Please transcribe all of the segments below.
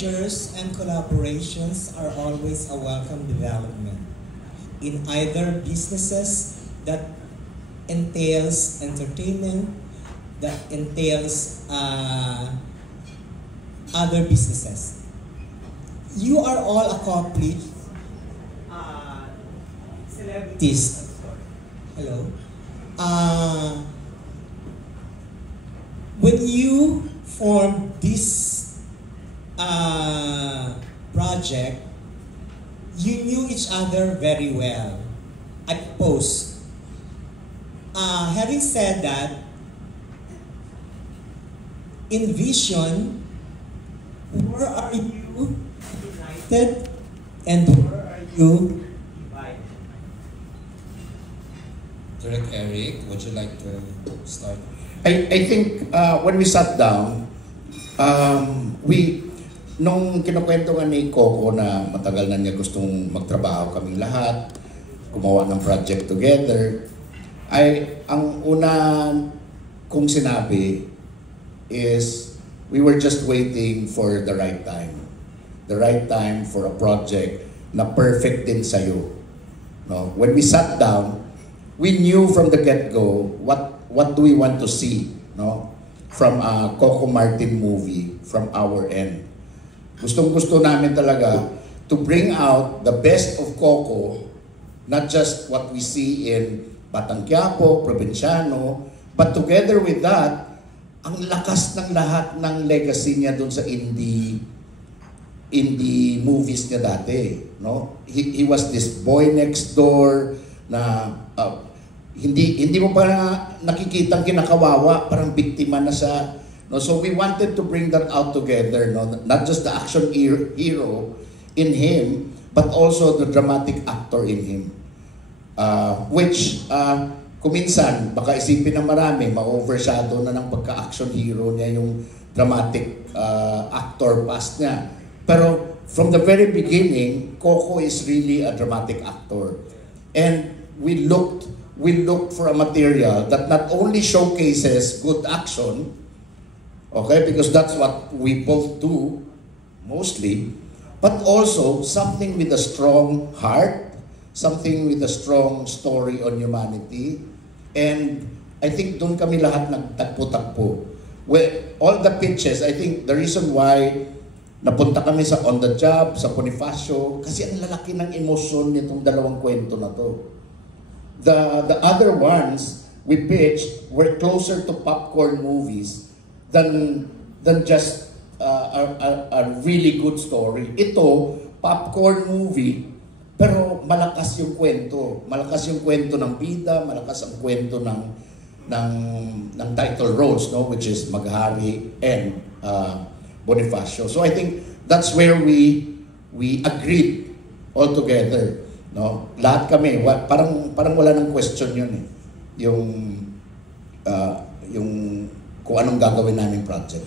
mergers and collaborations are always a welcome development in either businesses that entails entertainment, that entails other businesses. You are all accomplished celebrities. Hello. When you formed this project, you knew each other very well, I suppose. Having said that, in vision, where are you united and where are you divided? Direk Eric, would you like to start? I think when we sat down, nung kinukwento nga ni Coco na matagal na niya gustong magtrabaho kaming lahat, gumawa ng project together, ang una kong sinabi is we were just waiting for the right time. The right time for a project na perfect din sa'yo. No? When we sat down, we knew from the get-go what do we want to see, no? From a Coco Martin movie from our end. Gustong-gusto namin talaga to bring out the best of Coco, not just what we see in Batang Quiapo, Provinciano, but together with that, ang lakas ng lahat ng legacy niya dun sa indie movies niya dati, no? He was this boy next door na hindi mo pa nakikitang kinakawawa, parang biktima na siya, no? So we wanted to bring that out together, no? Not just the action hero in him, but also the dramatic actor in him, which kuminsan baka isipin ng marami ma-overshadow na ng pagka-action hero niya yung dramatic actor past niya. Pero from the very beginning, Coco is really a dramatic actor, and we looked for a material that not only showcases good action, okay, because that's what we both do mostly, but also something with a strong heart, something with a strong story on humanity. And I think doon kami lahat nagtagpo-tagpo. All the pitches, I think the reason why napunta kami sa On the Job, sa Bonifacio, kasi ang lalaki ng emosyon nitong dalawang kwento na to. The other ones we pitched were closer to popcorn movies than just a really good story. Ito, popcorn movie, pero malakas yung kwento. Malakas yung kwento ng bida, malakas ang kwento ng title roles, no? Which is Maghari and Bonifacio. So I think that's where we agreed all together. No, lahat kami parang wala nang question yun eh. Yung kung anong gagawin naming project.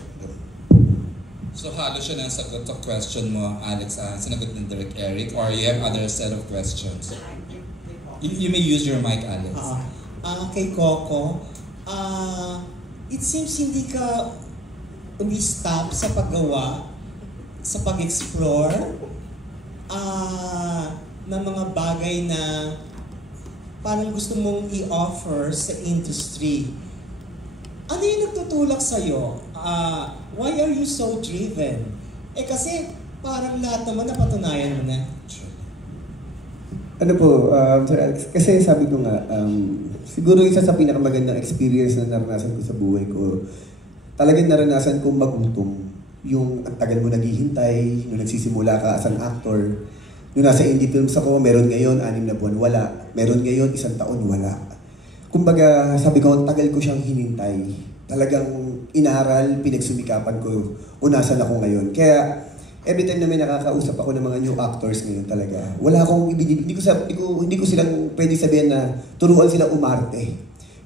So halo siya ng sagot sa question mo, Alex, sinagot ng Direk Eric, or you have other set of questions? You may use your mic, Alex. Kay Coco, it seems hindi ka umi-stop sa paggawa, sa pag-explore, ng mga bagay na parang gusto mong i-offer sa industry. Ano yung nagtutulak sa'yo? Why are you so driven? Kasi parang lahat naman napatunayan mo na. Ano po, Sir Alex, kasi sabi ko nga, siguro isa sa pinakamagandang experience na naranasan ko sa buhay ko, talagang naranasan kong magutom. Yung ang tagal mo naghihintay, nung nagsisimula ka as an actor, nung nasa indie films ako, meron ngayon 6 na buwan, wala. Meron ngayon 1 taon, wala. Kumbaga, sabi ko, tagal ko siyang hinintay. Talagang inaral, pinagsumikapan ko kung nasan ako ngayon. Kaya, every time na may nakakausap ako ng mga new actors ngayon talaga, wala akong hindi ko silang pwede sabihin na turuan sila umarte.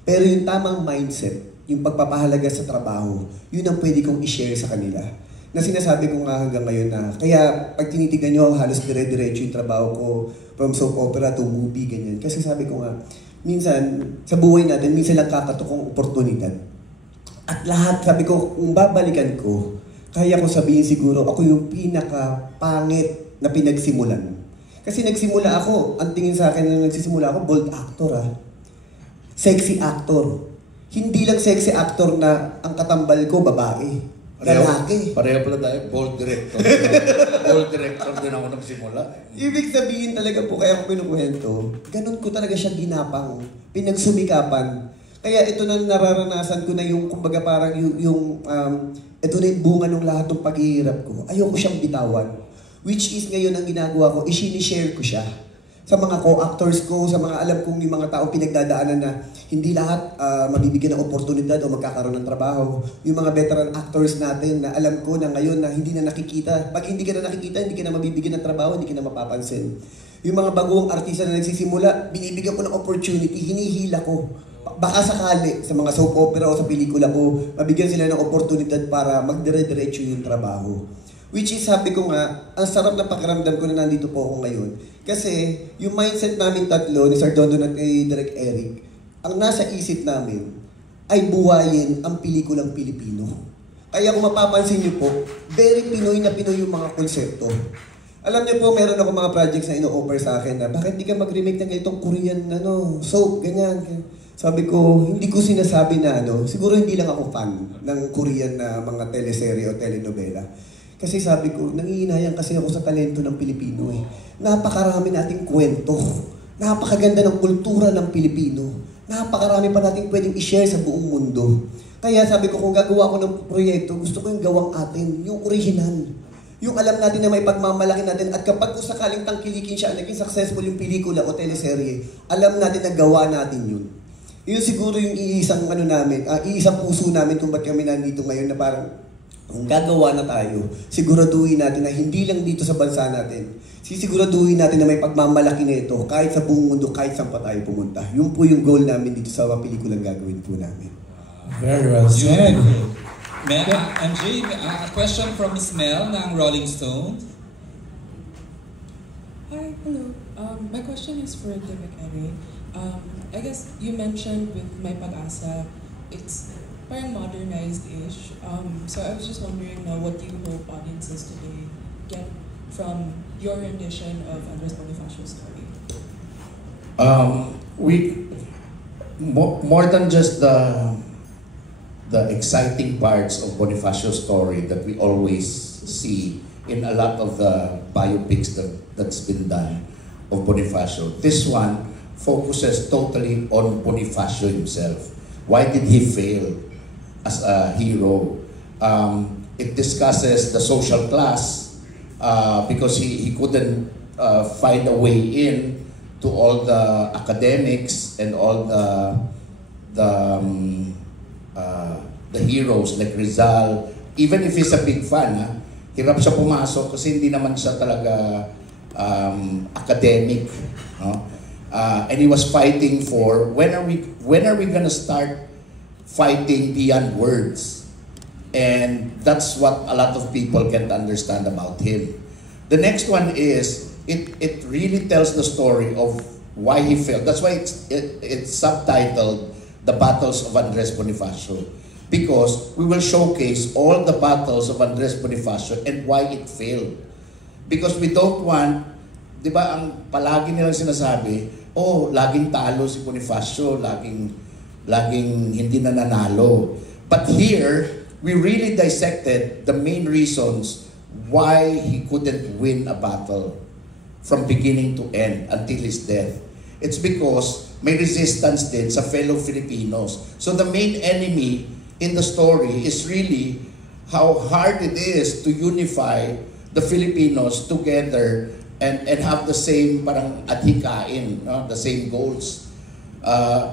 Pero yung tamang mindset, yung pagpapahalaga sa trabaho, yun ang pwede kong i-share sa kanila. Na sinasabi ko nga hanggang ngayon na, kaya pag tinitignan nyo, halos dire-diretso yung trabaho ko from soap opera to movie, ganyan. Kasi sabi ko nga, minsan, sa buhay natin, minsan lang kakatok ang oportunidad. At lahat, sabi ko, kung babalikan ko, kaya ko sabihin siguro, ako yung pinaka-pangit na pinagsimulan. Kasi nagsimula ako, ang tingin sa akin na nagsisimula ako, bold actor Sexy actor. Hindi lang sexy actor na ang katambal ko, babae. Lalaki. Pareho pala tayo, bold director. Bold director din ako nagsimula. Ibig sabihin talaga po, kaya ko pinukwento, ganun ko talaga siya ginapang, pinagsumikapan. Kaya ito na nararanasan ko na yung, kumbaga parang ito na yung bunga ng lahat ng paghihirap ko. Ayoko siyang bitawan. Which is ngayon ang ginagawa ko, isinishare ko siya sa mga co-actors ko, sa mga alam kong yung mga tao pinagdadaanan na hindi lahat mabibigyan ng oportunidad o magkakaroon ng trabaho. Yung mga veteran actors natin na alam ko na ngayon na hindi na nakikita. Pag hindi ka na nakikita, hindi ka na mabibigyan ng trabaho, hindi ka na mapapansin. Yung mga bagong artista na nagsisimula, binibigyan ko ng opportunity, hinihila ko. Baka sakali sa mga soap opera o sa pelikula ko, mabigyan sila ng oportunidad para magdire-diretso yung trabaho. Which is, sabi ko nga, ang sarap na pakiramdam ko na nandito po ako ngayon. Kasi, yung mindset namin tatlo, ni Sir Dondon at ni Direk Eric, ang nasa isip namin ay buhayin ang pelikulang Pilipino. Kaya kung mapapansin niyo po, very Pinoy na Pinoy yung mga konsepto. Alam niyo po, meron ako mga projects na ino-offer sa akin na bakit di ka mag-remake ng itong Korean soap, ganyan. Sabi ko, hindi ko sinasabi na siguro hindi lang ako fan ng Korean na mga teleserye o telenovela. Kasi sabi ko, nangihinayang kasi ako sa talento ng Pilipino Napakarami nating kwento. Napakaganda ng kultura ng Pilipino. Napakarami pa nating pwedeng i-share sa buong mundo. Kaya sabi ko, kung gagawa ko ng proyekto, gusto ko yung gawang atin, yung original. Yung alam natin na may pagmamalaki natin at kapag kung sakaling tangkilikin siya, naging successful yung pelikula o teleserye, alam natin na gawa natin yun. Yun siguro yung iisang iisang puso namin kung ba't kami nandito ngayon na parang kung gagawa na tayo, siguraduhin natin na hindi lang dito sa bansa natin, sisiguraduhin natin na may pagmamalaki nito kahit sa buong mundo, kahit saan pa tayo pumunta. Yun po yung goal namin dito sa pelikulang gagawin po namin. Very well said. MJ, a question from Miss Mel ng Rolling Stone. Hi, hello. My question is for Direk Eric. I guess you mentioned with My Pag-asa, it's parang modernized-ish. So I was just wondering what do you hope audiences today get from your rendition of Andres Bonifacio's story? More than just the exciting parts of Bonifacio's story that we always see in a lot of the biopics that's been done of Bonifacio, this one focuses totally on Bonifacio himself. Why did he fail as a hero? It discusses the social class because he couldn't find a way in to all the academics and all the heroes like Rizal. Even if he's a big fan, hirap siya pumasok kasi hindi naman siya talaga academic. No? And he was fighting for when are we gonna start fighting beyond words? And that's what a lot of people can't understand about him. The next one is it really tells the story of why he failed. That's why it's subtitled The Battles of Andres Bonifacio, because we will showcase all the battles of Andres Bonifacio and why it failed. Because we don't want, di ba, ang palagi nilang sinasabi, laging talo si Bonifacio, laging hindi na nanalo. But here, we really dissected the main reasons why he couldn't win a battle from beginning to end until his death. It's because may resistance din sa fellow Filipinos. So the main enemy in the story is really how hard it is to unify the Filipinos together and have the same parang adhikain, no? The same goals.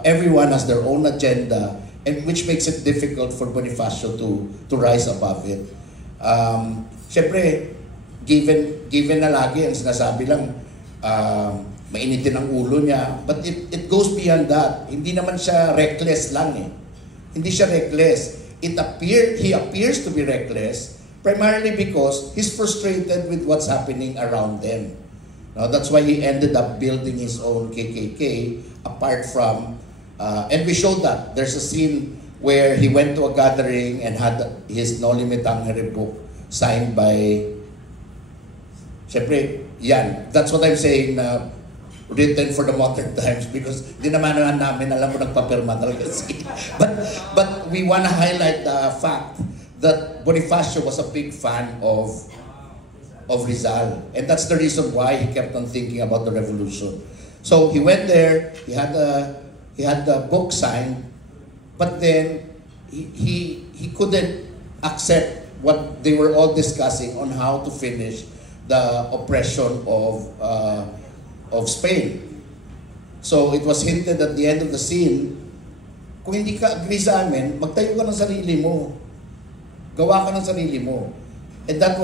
Everyone has their own agenda, and which makes it difficult for Bonifacio to rise above it. Siyempre, given na lagi ang sinasabi lang, mainitin ang ulo niya, but it goes beyond that. Hindi naman siya reckless lang Hindi siya reckless. He appears to be reckless primarily because he's frustrated with what's happening around them. Now, that's why he ended up building his own KKK apart from, and we showed that. There's a scene where he went to a gathering and had his No Limitang Tangere book signed by, syempre, yan. That's what I'm saying na written for the modern times because di naman namin alam mo nagpapirma talaga. But we want to highlight the fact that Bonifacio was a big fan of Rizal. And that's the reason why he kept on thinking about the revolution. So he went there, he had the book signed, but then he couldn't accept what they were all discussing on how to finish the oppression of Spain. So it was hinted at the end of the scene, kung hindi ka agree sa amin, magtayo ka ng sarili mo. Gawa ka ng sarili mo. And that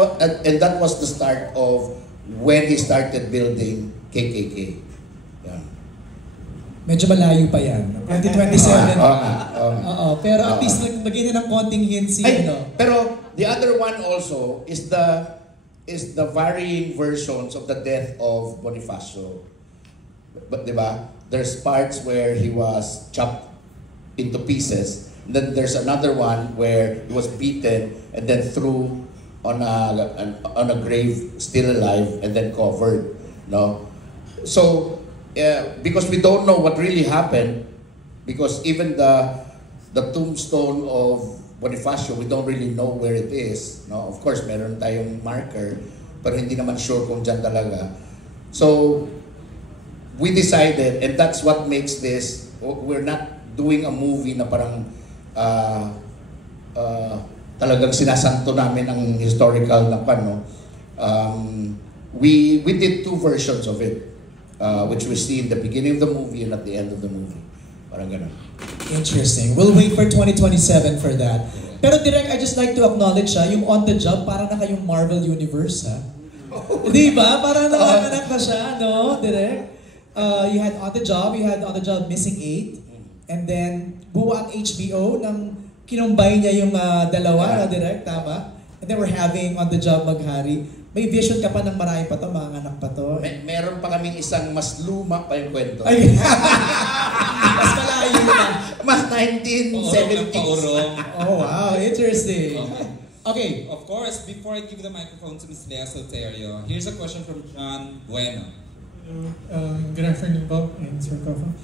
was the start of when he started building KKK. Yeah. Medyo malayo pa yan. 2027. Oo, pero at Oo. least naging na ng konting hint si Ay, ano. pero the other one also is the varying versions of the death of Bonifacio. But diba? There's parts where he was chopped into pieces. And then there's another one where he was beaten and then threw on a grave, still alive, and then covered. No, so because we don't know what really happened, because even the tombstone of Bonifacio, we don't really know where it is. No, of course, meron tayong marker, pero hindi naman sure kung dyan talaga. So we decided, and that's what makes this. We're not doing a movie na parang talagang sinasanto namin ang historical na pano. We did two versions of it, which we see in the beginning of the movie and at the end of the movie. Parang ganun. Interesting. We'll wait for 2027 for that. Pero Direk, I just like to acknowledge yung on the job, para na kayong Marvel Universe, ha? Di ba? Parang nanganak na siya, no, Direk? You had on the job Missing 8, and then buo ang HBO ng kinumbay niya yung dalawa, Direk, tama? And then we're having on the job Maghari. May vision ka pa ng marami pa to, mga anak pa to. Meron pa kaming isang mas luma pa yung kwento. Ay, mas malayo na. Mas 1970s. Oh, wow, interesting. Okay. Of course, before I give the microphone to Ms. Lea Soterio, here's a question from John Bueno. Good afternoon, Bob and Sir Kofa.